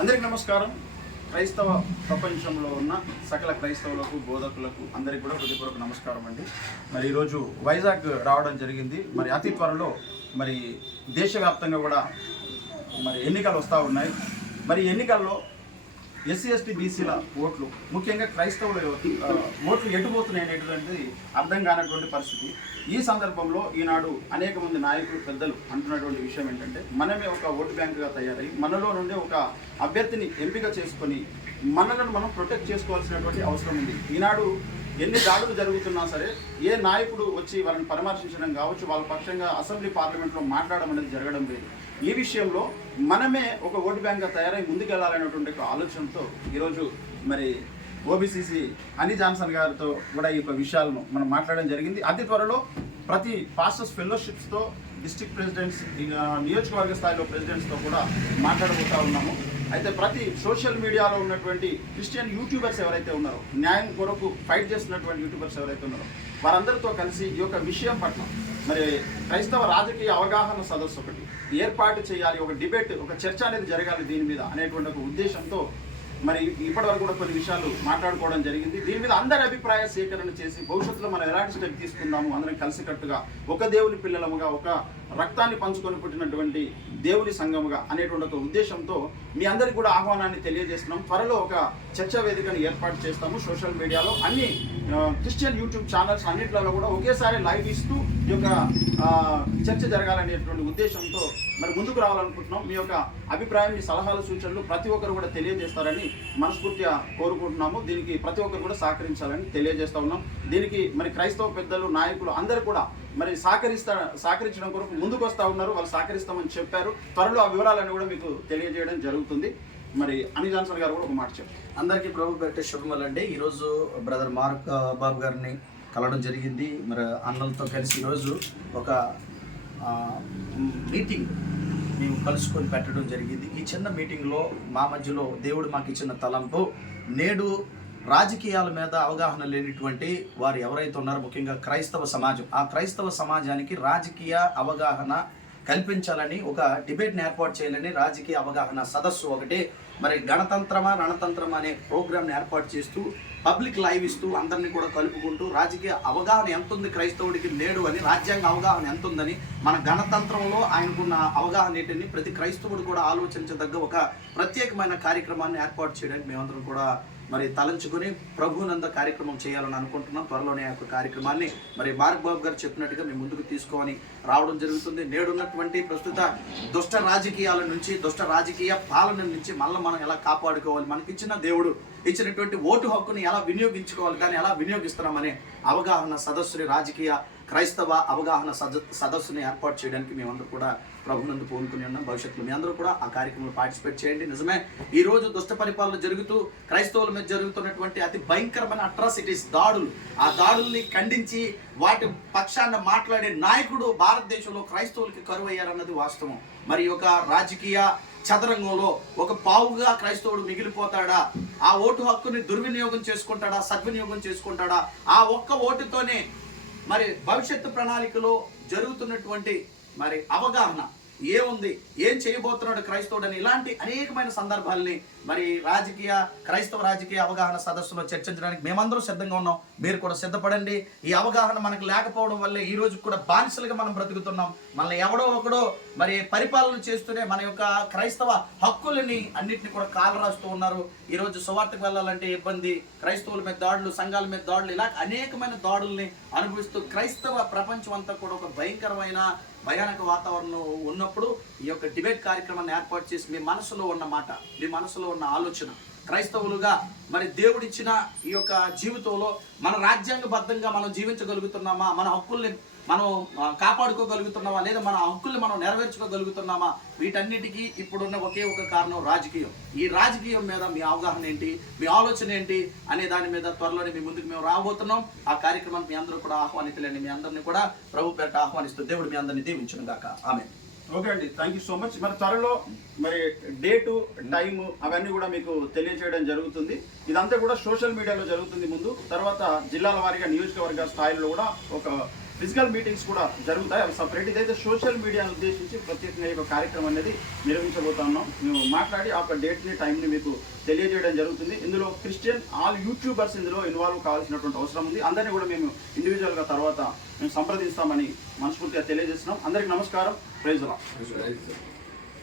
అందరికి నమస్కారం. క్రైస్తవ ప్రపంచంలో ఉన్న సకల క్రైస్తవులకు బోధకులకు అందరికీ కూడా హృదయపూర్వక నమస్కారం అండి. మరి ఈరోజు వైజాగ్ రావడం జరిగింది. మరి అతి త్వరలో మరి దేశవ్యాప్తంగా కూడా మరి ఎన్నికలు వస్తూ ఉన్నాయి. మరి ఎన్నికల్లో ఎస్సీ ఎస్టీ బీసీల ఓట్లు, ముఖ్యంగా క్రైస్తవుల ఓట్లు ఎటుపోతున్నాయి అనేటువంటిది అర్థం కానటువంటి పరిస్థితి. ఈ సందర్భంలో ఈనాడు అనేక మంది నాయకులు పెద్దలు అంటున్నటువంటి విషయం ఏంటంటే, మనమే ఒక ఓటు బ్యాంకుగా తయారై మనలో నుండి ఒక అభ్యర్థిని ఎంపిక చేసుకొని మనలను మనం ప్రొటెక్ట్ చేసుకోవాల్సినటువంటి అవసరం ఉంది. ఈనాడు ఎన్ని దాడులు జరుగుతున్నా సరే ఏ నాయకుడు వచ్చి వాళ్ళని పరామర్శించడం కావచ్చు, వాళ్ళ పక్షంగా అసెంబ్లీ పార్లమెంట్లో మాట్లాడడం అనేది జరగడం లేదు. ఈ విషయంలో మనమే ఒక ఓటు బ్యాంక్గా తయారై ముందుకెళ్లాలనేటువంటి ఒక ఆలోచనతో ఈరోజు మరి ఓబీసీసీ హనీ జాన్సన్ గారితో కూడా ఈ యొక్క విషయాలను మనం మాట్లాడడం జరిగింది. అతి త్వరలో ప్రతి పాస్టర్స్ ఫెలోషిప్స్తో, డిస్ట్రిక్ట్ ప్రెసిడెంట్స్, నియోజకవర్గ స్థాయిలో ప్రెసిడెంట్స్తో కూడా మాట్లాడబోతూ ఉన్నాము. అయితే ప్రతి సోషల్ మీడియాలో ఉన్నటువంటి క్రిస్టియన్ యూట్యూబర్స్ ఎవరైతే ఉన్నారో, న్యాయం కొరకు ఫైట్ చేస్తున్నటువంటి యూట్యూబర్స్ ఎవరైతే ఉన్నారో, వారందరితో కలిసి ఈ యొక్క విషయం పట్ల మరి క్రైస్తవ రాజకీయ అవగాహన సదస్సు ఒకటి ఏర్పాటు చేయాలి, ఒక డిబేట్, ఒక చర్చ అనేది జరగాలి దీని మీద అనేటువంటి ఒక ఉద్దేశంతో మరి ఇప్పటివరకు కూడా కొన్ని విషయాలు మాట్లాడుకోవడం జరిగింది. దీని మీద అందరి అభిప్రాయ సేకరణ చేసి భవిష్యత్తులో మనం ఎలాంటి స్టెప్ తీసుకుందాము, అందరం కలిసికట్టుగా ఒక దేవుని పిల్లలముగా, ఒక రక్తాన్ని పంచుకొని పుట్టినటువంటి దేవుని సంఘముగా అనేటువంటి ఒక ఉద్దేశంతో మీ అందరికీ కూడా ఆహ్వానాన్ని తెలియజేస్తున్నాం. త్వరలో ఒక చర్చా వేదికను ఏర్పాటు చేస్తాము. సోషల్ మీడియాలో అన్ని క్రిస్టియన్ యూట్యూబ్ ఛానల్స్ అన్నింటిలో కూడా ఒకేసారి లైవ్ ఇస్తూ ఈ యొక్క చర్చ జరగాలనేటువంటి ఉద్దేశంతో మరి ముందుకు రావాలనుకుంటున్నాం. మీ యొక్క అభిప్రాయం, మీ సలహాలు, సూచనలు ప్రతి ఒక్కరు కూడా తెలియజేస్తారని మనస్ఫూర్తిగా కోరుకుంటున్నాము. దీనికి ప్రతి ఒక్కరు కూడా సహకరించాలని తెలియజేస్తా ఉన్నాం. దీనికి మరి క్రైస్తవ పెద్దలు, నాయకులు అందరూ కూడా మరి సహకరించడం కొరకు ముందుకు వస్తూ ఉన్నారు. వాళ్ళు సహకరిస్తామని చెప్పారు. త్వరలో ఆ వివరాలన్నీ కూడా మీకు తెలియజేయడం జరుగుతుంది. మరి హనీ జాన్సన్ గారు కూడా ఒక మాట చెప్పారు. అందరికీ ప్రభు పెట్టే శుభములండి. ఈరోజు బ్రదర్ మార్క్ బాబు గారిని కలవడం జరిగింది. మరి అన్నలతో కలిసి ఈరోజు ఒక మీటింగ్ మేము కలుసుకొని పెట్టడం జరిగింది. ఈ చిన్న మీటింగ్లో మా మధ్యలో దేవుడు మాకు ఇచ్చిన తలంపు, నేడు రాజకీయాల మీద అవగాహన లేనిటువంటి వారు ఎవరైతే ఉన్నారో, ముఖ్యంగా క్రైస్తవ సమాజం, ఆ క్రైస్తవ సమాజానికి రాజకీయ అవగాహన కల్పించాలని ఒక డిబేట్ని ఏర్పాటు చేయాలని రాజకీయ అవగాహన సదస్సు ఒకటి, మరి గణతంత్రమా రణతంత్రమా అనే ప్రోగ్రామ్ని ఏర్పాటు చేస్తూ పబ్లిక్ లైవ్ ఇస్తూ అందరినీ కూడా కలుపుకుంటూ రాజకీయ అవగాహన ఎంత ఉంది క్రైస్తవుడికి నేడు అని, రాజ్యాంగ అవగాహన ఎంత ఉందని, మన గణతంత్రంలో ఆయనకున్న అవగాహన ఏంటని ప్రతి క్రైస్తవుడు కూడా ఆలోచించదగ్గ ఒక ప్రత్యేకమైన కార్యక్రమాన్ని ఏర్పాటు చేయడానికి మేమందరం కూడా మరి తలంచుకొని ప్రభువునంద కార్యక్రమం చేయాలని అనుకుంటున్నాం. త్వరలోనే ఆ కార్యక్రమాన్ని మరి మార్క్ బాబు గారు చెప్పినట్టుగా మేము ముందుకు తీసుకొని రావడం జరుగుతుంది. నేడున్నటువంటి ప్రస్తుత దుష్ట రాజకీయాల నుంచి, దుష్ట రాజకీయ పాలన నుంచి మళ్ళీ మనం ఎలా కాపాడుకోవాలి, మనకిచ్చిన దేవుడు ఇచ్చినటువంటి ఓటు హక్కుని ఎలా వినియోగించుకోవాలి, దాన్ని ఎలా వినియోగిస్తున్నామనే అవగాహన సదస్సుని, రాజకీయ క్రైస్తవ అవగాహన సదస్సుని ఏర్పాటు చేయడానికి మేమందరూ కూడా ప్రభునందు పూనుకుని ఉన్నాం. భవిష్యత్తులో మీ అందరూ కూడా ఆ కార్యక్రమంలో పార్టిసిపేట్ చేయండి. నిజమే, ఈ రోజు దుష్ట పరిపాలన జరుగుతూ క్రైస్తవుల మీద జరుగుతున్నటువంటి అతి భయంకరమైన అట్రాసిటీస్, దాడులు, ఆ దాడుల్ని ఖండించి వాటి పక్షాన మాట్లాడే నాయకుడు భారతదేశంలో క్రైస్తవులకి కరువయ్యారన్నది వాస్తవం. మరి ఒక రాజకీయ చదరంగంలో ఒక పావుగా క్రైస్తవుడు మిగిలిపోతాడా, ఆ ఓటు హక్కుని దుర్వినియోగం చేసుకుంటాడా, సద్వినియోగం చేసుకుంటాడా, ఆ ఒక్క ఓటుతోనే మరి భవిష్యత్తు ప్రణాళికలో జరుగుతున్నటువంటి మరి అవగాహన ఏముంది, ఏం చేయబోతున్నాడు క్రైస్తవుడు అని, ఇలాంటి అనేకమైన సందర్భాలని మరి క్రైస్తవ రాజకీయ అవగాహన సదస్సులో చర్చించడానికి మేమందరం సిద్ధంగా ఉన్నాం. మీరు కూడా సిద్ధపడండి. ఈ అవగాహన మనకు లేకపోవడం వల్లే ఈ రోజు కూడా బానిసలుగా మనం బ్రతుకుతున్నాం. మనల్ని ఎవడో ఒకడో మరి పరిపాలన చేస్తూనే మన యొక్క క్రైస్తవ హక్కులని అన్నింటినీ కూడా కాలరాస్తూ ఉన్నారు. ఈరోజు సువార్తకు వెళ్ళాలంటే ఇబ్బంది, క్రైస్తవుల మీద దాడులు, సంఘాల మీద దాడులు, ఇలా అనేకమైన దాడుల్ని అనుభవిస్తూ క్రైస్తవ ప్రపంచం అంతా కూడా ఒక భయానక వాతావరణం ఉన్నప్పుడు ఈ యొక్క డిబేట్ కార్యక్రమాన్ని ఏర్పాటు చేసి మీ మనసులో ఉన్న మాట, మీ మనసులో ఉన్న ఆలోచన, క్రైస్తవులుగా మరి దేవుడిచ్చిన ఈ యొక్క జీవితంలో మన రాజ్యాంగబద్ధంగా మనం జీవించగలుగుతున్నామా, మన హక్కుల్ని మనం కాపాడుకోగలుగుతున్నామా, లేదా మన హక్కుల్ని మనం నెరవేర్చుకోగలుగుతున్నామా, వీటన్నిటికీ ఇప్పుడున్న ఒకే ఒక కారణం రాజకీయం. ఈ రాజకీయం మీద మీ అవగాహన ఏంటి, మీ ఆలోచన ఏంటి అనే దాని మీద త్వరలోనే మీ ముందుకు మేము రాబోతున్నాం. ఆ కార్యక్రమాన్ని మీ అందరూ కూడా ఆహ్వానితులండి. మీ అందరినీ కూడా ప్రభు పేరిట ఆహ్వానిస్తూ దేవుడు మీ అందరినీ దీవించును గాక. ఆమేన్. ఓకే అండి, థ్యాంక్ యూ సో మచ్. మరి త్వరలో మరి డేటు, టైము అవన్నీ కూడా మీకు తెలియజేయడం జరుగుతుంది. ఇదంతా కూడా సోషల్ మీడియాలో జరుగుతుంది ముందు, తర్వాత జిల్లాల వారీగా నియోజకవర్గ స్థాయిలో కూడా ఒక ఫిజికల్ మీటింగ్స్ కూడా జరుగుతాయి, అవి సపరేట్. ఇదైతే సోషల్ మీడియాను ఉద్దేశించి ప్రత్యేకంగా ఈ యొక్క కార్యక్రమం అనేది నిర్వహించబోతున్నాం. మేము మాట్లాడి ఆ డేట్ని టైంని మీకు తెలియజేయడం జరుగుతుంది. ఇందులో క్రిస్టియన్ ఆల్ యూట్యూబర్స్ ఇందులో ఇన్వాల్వ్ కావాల్సినటువంటి అవసరం ఉంది. అందరినీ కూడా మేము ఇండివిజువల్గా తర్వాత మేము సంప్రదిస్తామని మనస్ఫూర్తిగా తెలియజేస్తున్నాం. అందరికీ నమస్కారం. Praise the lord.